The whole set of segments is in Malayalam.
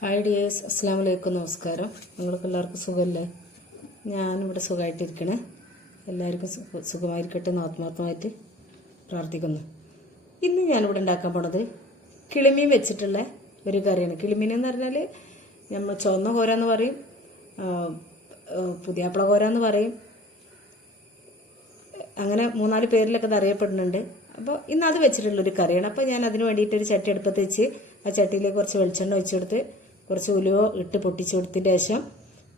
ഹായ് ഡിയേഴ്സ്, അസ്സാം വലൈക്കും, നമസ്കാരം. നിങ്ങൾക്ക് എല്ലാവർക്കും സുഖമല്ലേ? ഞാനിവിടെ സുഖമായിട്ടിരിക്കണേ. എല്ലാവർക്കും സുഖമായിരിക്കട്ടെ എന്ന് ആത്മാർത്ഥമായിട്ട് പ്രാർത്ഥിക്കുന്നു. ഇന്ന് ഞാനിവിടെ ഉണ്ടാക്കാൻ പോണത് കിളിമീൻ വെച്ചിട്ടുള്ള ഒരു കറിയാണ്. കിളിമീൻ എന്ന് പറഞ്ഞാൽ നമ്മൾ ചുവന്ന കോര എന്ന് പറയും, പുതിയാപ്പിള കോര എന്ന് പറയും, അങ്ങനെ 3-4 പേരിലൊക്കെ അത് അറിയപ്പെടുന്നുണ്ട്. അപ്പോൾ ഇന്ന് അത് വെച്ചിട്ടുള്ളൊരു കറിയാണ്. അപ്പോൾ ഞാൻ അതിന് വേണ്ടിയിട്ടൊരു ചട്ടി അടുപ്പത്ത് വെച്ച് ആ ചട്ടിയിലേക്ക് കുറച്ച് വെളിച്ചെണ്ണ ഒഴിച്ചു കൊടുത്ത് കുറച്ച് ഉലുവ ഇട്ട് പൊട്ടിച്ചു കൊടുത്തതിന് ശേഷം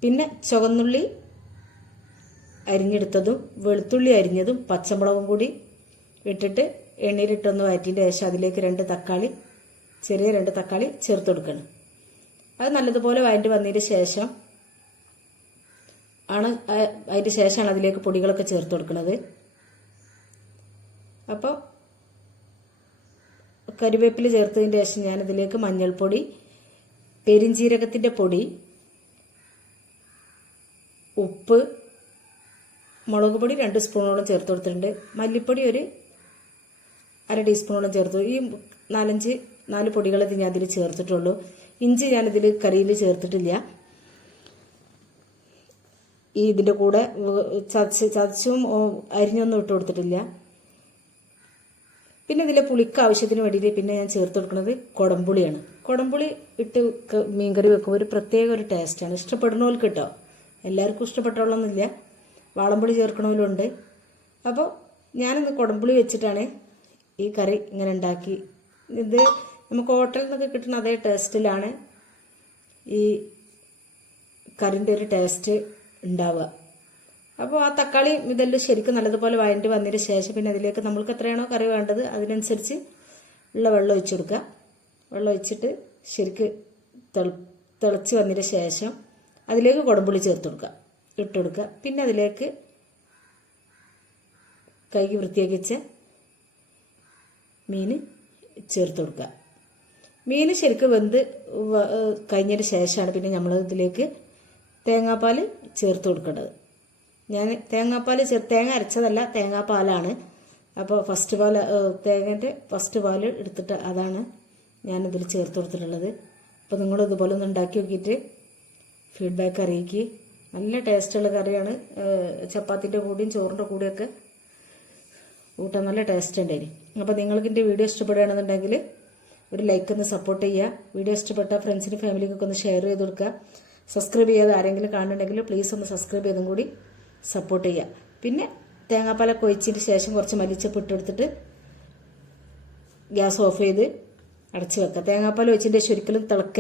പിന്നെ ചുവന്നുള്ളി അരിഞ്ഞെടുത്തതും വെളുത്തുള്ളി അരിഞ്ഞതും പച്ചമുളകും കൂടി ഇട്ടിട്ട് എണ്ണയിലിട്ടൊന്ന് വഴറ്റിയതിന് ശേഷം അതിലേക്ക് 2 തക്കാളി, ചെറിയ 2 തക്കാളി ചേർത്ത് കൊടുക്കണം. അത് നല്ലതുപോലെ വഴറ്റി വന്നതിന് ശേഷം അതിന് ശേഷമാണ് അതിലേക്ക് പൊടികളൊക്കെ ചേർത്ത് കൊടുക്കുന്നത്. അപ്പോൾ കരിവേപ്പില ചേർത്തതിന് ശേഷം ഞാനതിലേക്ക് മഞ്ഞൾപ്പൊടി, പെരിഞ്ജീരകത്തിൻ്റെ പൊടി, ഉപ്പ്, മുളക് പൊടി 2 സ്പൂണോളം ചേർത്ത് കൊടുത്തിട്ടുണ്ട്. മല്ലിപ്പൊടി ഒരു 1/2 ടീസ്പൂണോളം ചേർത്തു. ഈ 4 പൊടികൾ ഞാൻ അതിൽ ചേർത്തിട്ടുള്ളൂ. ഇഞ്ചി ഞാനിതിൽ കറിയിൽ ചേർത്തിട്ടില്ല. ഇതിൻ്റെ കൂടെ ചതച്ചും അരിഞ്ഞൊന്നും ഇട്ട് കൊടുത്തിട്ടില്ല. പിന്നെ ഇതിലെ പുളിക്ക് ആവശ്യത്തിന് വേണ്ടിയിട്ട് പിന്നെ ഞാൻ ചേർത്ത് കൊടുക്കുന്നത് കുടംപുളിയാണ്. കുടംപുളി ഇട്ട് മീൻകറി വെക്കുമ്പോൾ ഒരു പ്രത്യേക ഒരു ടേസ്റ്റാണ്. ഇഷ്ടപ്പെടുന്നവർക്ക് കേട്ടോ, എല്ലാവർക്കും ഇഷ്ടപ്പെട്ടോളൊന്നുമില്ല, വാളംപുളി ചേർക്കണവരുണ്ട്. അപ്പോൾ ഞാനിന്ന് കുടംപുളി വെച്ചിട്ടാണ് ഈ കറി ഇങ്ങനെ ഉണ്ടാക്കി. ഇത് നമുക്ക് ഹോട്ടലിൽ നിന്നൊക്കെ കിട്ടുന്ന അതേ ടേസ്റ്റിലാണ് ഈ കറിൻ്റെ ഒരു ടേസ്റ്റ് ഉണ്ടാവുക. അപ്പോൾ ആ തക്കാളി ഇതെല്ലാം ശരിക്കും നല്ലതുപോലെ വഴണ്ടി വന്നതിന് ശേഷം പിന്നെ അതിലേക്ക് നമ്മൾക്ക് എത്രയാണോ കറി വേണ്ടത് അതിനനുസരിച്ച് ഉള്ള വെള്ളം ഒഴിച്ചു കൊടുക്കുക. വെള്ളം ഒഴിച്ചിട്ട് ശരിക്ക് തിളച്ച് വന്നതിന് ശേഷം അതിലേക്ക് കുടംപുളി ഇട്ട് കൊടുക്കുക. പിന്നെ അതിലേക്ക് കഴുകി വൃത്തിയാക്കി വെച്ച മീൻ ചേർത്ത് കൊടുക്കുക. മീൻ ശരിക്കും വെന്ത് കഴിഞ്ഞതിന് ശേഷമാണ് പിന്നെ നമ്മൾ ഇതിലേക്ക് തേങ്ങാപ്പാൽ ചേർത്ത് കൊടുക്കേണ്ടത്. ഞാൻ തേങ്ങ അരച്ചതല്ല, തേങ്ങാപ്പാലാണ്. അപ്പോൾ തേങ്ങേൻ്റെ ഫസ്റ്റ് പാൽ എടുത്തിട്ട് അതാണ് ഞാനിതിൽ ചേർത്ത് കൊടുത്തിട്ടുള്ളത്. അപ്പോൾ നിങ്ങളിതുപോലെ ഒന്ന് ഉണ്ടാക്കി നോക്കിയിട്ട് ഫീഡ്ബാക്ക് അറിയിക്കുക. നല്ല ടേസ്റ്റുള്ള കറിയാണ്. ചപ്പാത്തിൻ്റെ കൂടിയും ചോറിൻ്റെ കൂടിയൊക്കെ കൂട്ടാൻ നല്ല ടേസ്റ്റ് ഉണ്ടായിരുന്നു. അപ്പോൾ നിങ്ങൾക്ക് എൻ്റെ വീഡിയോ ഇഷ്ടപ്പെടുകയാണെന്നുണ്ടെങ്കിൽ ഒരു ലൈക്ക് ഒന്ന് സപ്പോർട്ട് ചെയ്യുക. വീഡിയോ ഇഷ്ടപ്പെട്ട ഫ്രണ്ട്സിനും ഫാമിലിക്കൊക്കെ ഒന്ന് ഷെയർ ചെയ്ത് കൊടുക്കുക. സബ്സ്ക്രൈബ് ചെയ്യാതെ ആരെങ്കിലും കാണുന്നുണ്ടെങ്കിൽ പ്ലീസ് ഒന്ന് സബ്സ്ക്രൈബ് ചെയ്തും കൂടി സപ്പോർട്ട് ചെയ്യുക. പിന്നെ തേങ്ങാപ്പാലൊക്കെ ഒഴിച്ചതിന് ശേഷം കുറച്ച് മല്ലിച്ചപ്പ് ഇട്ടെടുത്തിട്ട് ഗ്യാസ് ഓഫ് ചെയ്ത് അടച്ച് വെക്കുക. തേങ്ങാപ്പാൽ ഒഴിച്ചതിൻ്റെ ശേഷം ഒരിക്കലും